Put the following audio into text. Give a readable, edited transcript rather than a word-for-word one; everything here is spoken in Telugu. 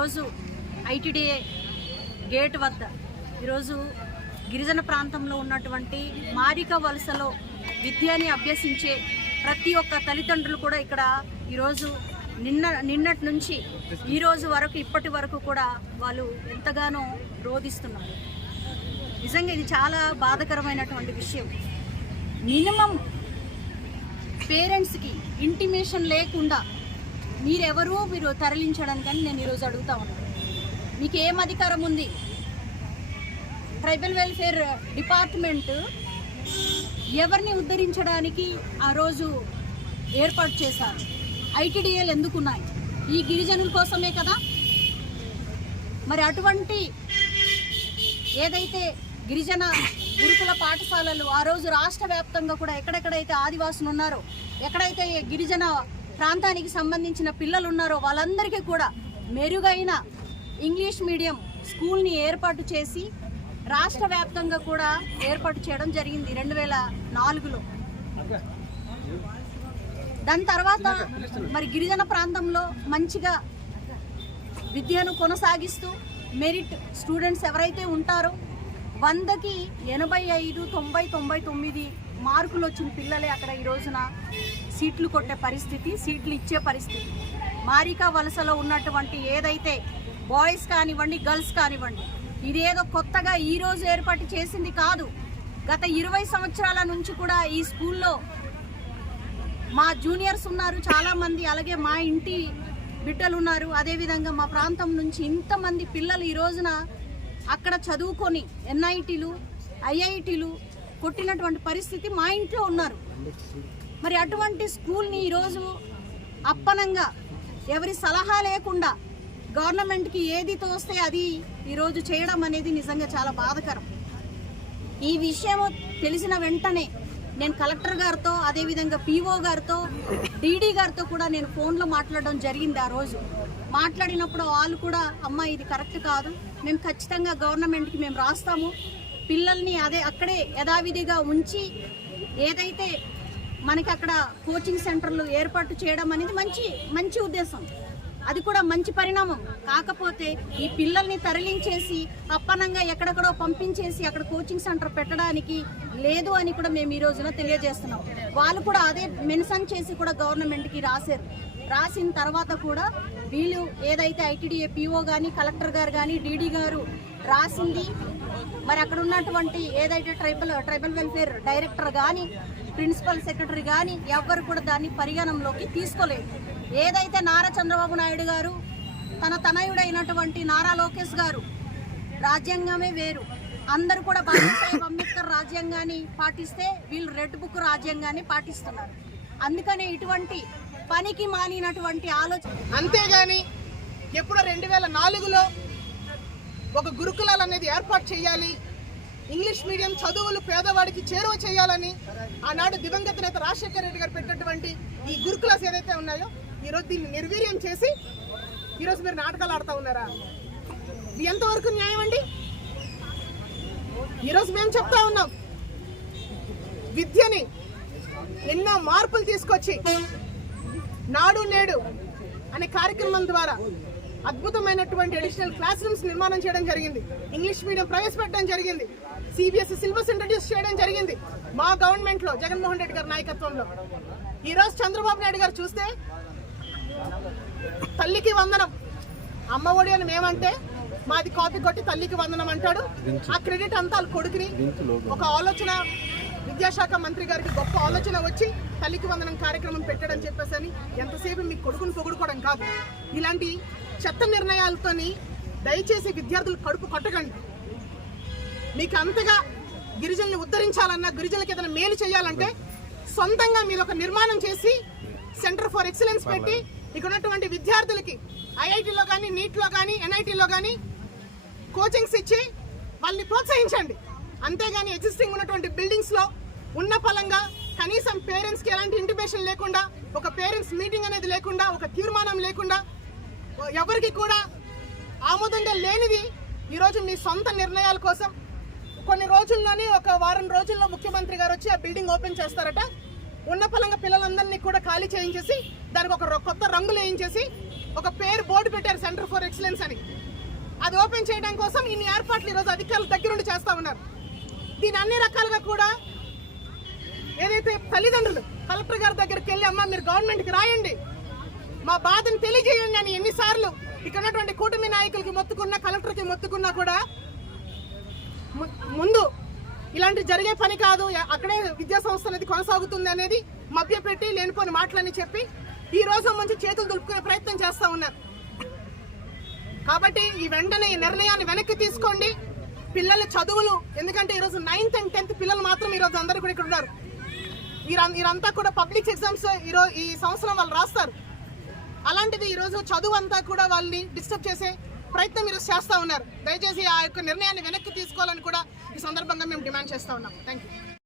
ఈరోజు ఐటీడీఏ గేట్ వద్ద ఈరోజు గిరిజన ప్రాంతంలో ఉన్నటువంటి మారిక వలసలో విద్యని అభ్యసించే ప్రతి ఒక్క తల్లిదండ్రులు కూడా ఇక్కడ ఈరోజు నిన్నటి నుంచి ఈరోజు వరకు ఇప్పటి వరకు కూడా వాళ్ళు ఎంతగానో రోధిస్తున్నారు. నిజంగా ఇది చాలా బాధాకరమైనటువంటి విషయం. మినిమం పేరెంట్స్కి ఇంటిమేషన్ లేకుండా మీరు తరలించడానికని నేను ఈరోజు అడుగుతా ఉన్నాను. మీకు ఏం అధికారం ఉంది? ట్రైబల్ వెల్ఫేర్ డిపార్ట్మెంట్ ఎవరిని ఉద్ధరించడానికి ఆ రోజు ఏర్పాటు చేశారు? ఐటీడీఏలు ఎందుకున్నాయి? ఈ గిరిజనుల కోసమే కదా. మరి అటువంటి ఏదైతే గిరిజన గురుకుల పాఠశాలలు ఆ రోజు రాష్ట్ర వ్యాప్తంగా కూడా ఎక్కడెక్కడైతే ఆదివాసులు ఉన్నారో, ఎక్కడైతే గిరిజన ప్రాంతానికి సంబంధించిన పిల్లలు ఉన్నారో వాళ్ళందరికీ కూడా మెరుగైన ఇంగ్లీష్ మీడియం స్కూల్ని ఏర్పాటు చేసి రాష్ట్ర వ్యాప్తంగా కూడా ఏర్పాటు చేయడం జరిగింది 2004లో. దాని తర్వాత మరి గిరిజన ప్రాంతంలో మంచిగా విద్యను కొనసాగిస్తూ మెరిట్ స్టూడెంట్స్ ఎవరైతే ఉంటారో 100కి 85, 90, 99 మార్కులు వచ్చిన పిల్లలే అక్కడ ఈ రోజున సీట్లు కొట్టే పరిస్థితి, సీట్లు ఇచ్చే పరిస్థితి. మారిక వలసలో ఉన్నటువంటి ఏదైతే బాయ్స్ కానివ్వండి, గర్ల్స్ కానివ్వండి, ఇదేదో కొత్తగా ఈరోజు ఏర్పాటు చేసింది కాదు. గత 20 సంవత్సరాల నుంచి కూడా ఈ స్కూల్లో మా జూనియర్స్ ఉన్నారు చాలామంది, అలాగే మా ఇంటి బిడ్డలు ఉన్నారు. అదేవిధంగా మా ప్రాంతం నుంచి ఇంతమంది పిల్లలు ఈ రోజున అక్కడ చదువుకొని ఎన్ఐటీలు, ఐఐటీలు కొట్టినటువంటి పరిస్థితి మా ఇంట్లో ఉన్నారు. మరి అటువంటి స్కూల్ని ఈరోజు అప్పనంగా ఎవరి సలహా లేకుండా గవర్నమెంట్కి ఏది తోస్తే అది ఈరోజు చేయడం అనేది నిజంగా చాలా బాధాకరం. ఈ విషయం తెలిసిన వెంటనే నేను కలెక్టర్ గారితో, అదేవిధంగా పీఓ గారితో, డీడీ గారితో కూడా నేను ఫోన్లో మాట్లాడడం జరిగింది. ఆ రోజు మాట్లాడినప్పుడు వాళ్ళు కూడా అమ్మ ఇది కరెక్ట్ కాదు, మేము ఖచ్చితంగా గవర్నమెంట్కి మేము రాస్తాము, పిల్లల్ని అక్కడే యథావిధిగా ఉంచి ఏదైతే మనకి అక్కడ కోచింగ్ సెంటర్లు ఏర్పాటు చేయడం అనేది మంచి ఉద్దేశం, అది కూడా మంచి పరిణామం. కాకపోతే ఈ పిల్లల్ని తరలించేసి అప్పనంగా ఎక్కడెక్కడో పంపించేసి అక్కడ కోచింగ్ సెంటర్ పెట్టడానికి లేదు అని కూడా మేము ఈ రోజున తెలియజేస్తున్నాం. వాళ్ళు కూడా అదే మెన్షన్ చేసి కూడా గవర్నమెంట్కి రాశారు. రాసిన తర్వాత కూడా వీళ్ళు ఏదైతే ఐటీడీఏ పీఓ కానీ, కలెక్టర్ గారు కానీ, డీడీ గారు రాసింది మరి అక్కడ ఉన్నటువంటి ఏదైతే ట్రైబల్ వెల్ఫేర్ డైరెక్టర్ కానీ, ప్రిన్సిపల్ సెక్రటరీ కానీ ఎవ్వరు కూడా దాన్ని పరిగణనలోకి తీసుకోలేదు. ఏదైతే నారా చంద్రబాబు నాయుడు గారు తన తనయుడైనటువంటి నారా లోకేష్ గారు రాజ్యాంగమే వేరు, అందరూ కూడా బాబాసాహెబ్ అంబేద్కర్ రాజ్యాంగాన్ని పాటిస్తే వీళ్ళు రెడ్ బుక్ రాజ్యాంగాన్ని పాటిస్తున్నారు. అందుకనే ఇటువంటి పనికి మాలినటువంటి ఆలోచన. అంతేగాని ఎప్పుడో 2004లో ఒక గురుకులాలు అనేది ఏర్పాటు చేయాలి, ఇంగ్లీష్ మీడియం చదువులు పేదవాడికి చేరువ చేయాలని ఆనాడు దివంగత నేత రాజశేఖర రెడ్డి గారు పెట్టినటువంటి ఈ గురుకులాస్ ఏదైతే ఉన్నాయో ఈరోజు దీన్ని నిర్వీర్యం చేసి ఈరోజు మీరు నాటకాలు ఆడుతూ ఉన్నారా? ఇది ఎంతవరకు న్యాయం అండి? ఈరోజు మేము చెప్తా ఉన్నాం, విద్యని ఎన్నో మార్పులు తీసుకొచ్చి నాడు నేడు అనే కార్యక్రమం ద్వారా అద్భుతమైనటువంటి అడిషనల్ క్లాస్ రూమ్స్ నిర్మాణం చేయడం జరిగింది, ఇంగ్లీష్ మీడియం ప్రవేశపెట్టడం జరిగింది, సిబిఎస్ఈ సిలబస్ ఇంట్రడ్యూస్ చేయడం జరిగింది మా గవర్నమెంట్లో జగన్మోహన్ రెడ్డి గారి నాయకత్వంలో. ఈరోజు చంద్రబాబు నాయుడు గారు చూస్తే తల్లికి వందనం, అమ్మ ఒడి అని మేమంటే మాది కాపీ కొట్టి తల్లికి వందనం అంటాడు. ఆ క్రెడిట్ అంతా కొడుకుని ఒక ఆలోచన విద్యాశాఖ మంత్రి గారికి గొప్ప ఆలోచన వచ్చి తల్లికి వందనం కార్యక్రమం పెట్టడం చెప్పేసి అని ఎంతసేపు మీ కొడుకుని పొగుడుకోవడం కాదు. ఇలాంటి చెత్త నిర్ణయాలతోని దయచేసి విద్యార్థులు కడుపు కొట్టకండి. మీకు అంతగా గిరిజనులు ఉద్ధరించాలన్నా, గిరిజనులకు ఏదైనా మేలు చేయాలంటే సొంతంగా మీరు ఒక నిర్మాణం చేసి సెంటర్ ఫర్ ఎక్సలెన్స్ పెట్టి ఇక్కడ ఉన్నటువంటి విద్యార్థులకి ఐఐటీలో కానీ, నీట్లో కానీ, ఎన్ఐటీలో కానీ కోచింగ్స్ ఇచ్చి వాళ్ళని ప్రోత్సహించండి. అంతేగాని ఎగ్జిస్టింగ్ ఉన్నటువంటి బిల్డింగ్స్లో ఉన్న పలంగా కనీసం పేరెంట్స్కి ఎలాంటి ఇంటిమేషన్ లేకుండా, ఒక పేరెంట్స్ మీటింగ్ అనేది లేకుండా, ఒక తీర్మానం లేకుండా, ఎవరికి కూడా ఆమోదంగా లేనిది ఈరోజు మీ సొంత నిర్ణయాల కోసం కొన్ని రోజుల్లోనే, ఒక వారం రోజుల్లో ముఖ్యమంత్రి గారు వచ్చి ఆ బిల్డింగ్ ఓపెన్ చేస్తారట. ఉన్న పలంగా పిల్లలందరినీ కూడా ఖాళీ చేయించేసి దానికి ఒక కొత్త రంగులు వేయించేసి ఒక పేరు బోర్డు పెట్టారు, సెంటర్ ఫర్ ఎక్సలెన్స్ అని. అది ఓపెన్ చేయడం కోసం ఇన్ని ఏర్పాట్లు ఈరోజు అధికారుల దగ్గరుండి చేస్తూ ఉన్నారు. దీని అన్ని రకాలుగా కూడా ఏదైతే తల్లిదండ్రులు కలెక్టర్ గారి దగ్గరికి వెళ్ళి అమ్మ మీరు గవర్నమెంట్కి రాయండి, మా బాధను తెలియజేయండి అని ఎన్నిసార్లు ఇక్కడ ఉన్నటువంటి కూటమి నాయకులకి మొత్తుకున్నా, కలెక్టర్కి మొత్తుకున్నా కూడా ముందు ఇలాంటి జరిగే పని కాదు, అక్కడే విద్యా సంస్థ అనేది కొనసాగుతుంది అనేది మభ్యపెట్టి లేనిపోని మాటలని చెప్పి ఈ రోజు మంచి చేతులు దులుపుకునే ప్రయత్నం చేస్తూ ఉన్నారు. కాబట్టి ఈ వెంటనే ఈ నిర్ణయాన్ని వెనక్కి తీసుకోండి. పిల్లల చదువులు, ఎందుకంటే ఈరోజు 9th and 10th పిల్లలు మాత్రం ఈరోజు అందరూ కూడా ఇక్కడ ఉన్నారు. వీరంతా కూడా పబ్లిక్ ఎగ్జామ్స్ ఈ సంవత్సరం వాళ్ళు రాస్తారు. అలాంటిది ఈరోజు చదువు అంతా కూడా వాళ్ళని డిస్టర్బ్ చేసే ప్రయత్నం ఈరోజు చేస్తూ ఉన్నారు. దయచేసి ఆ యొక్క నిర్ణయాన్ని వెనక్కి తీసుకోవాలని కూడా ఈ సందర్భంగా మేము డిమాండ్ చేస్తూ ఉన్నాం. Thank you.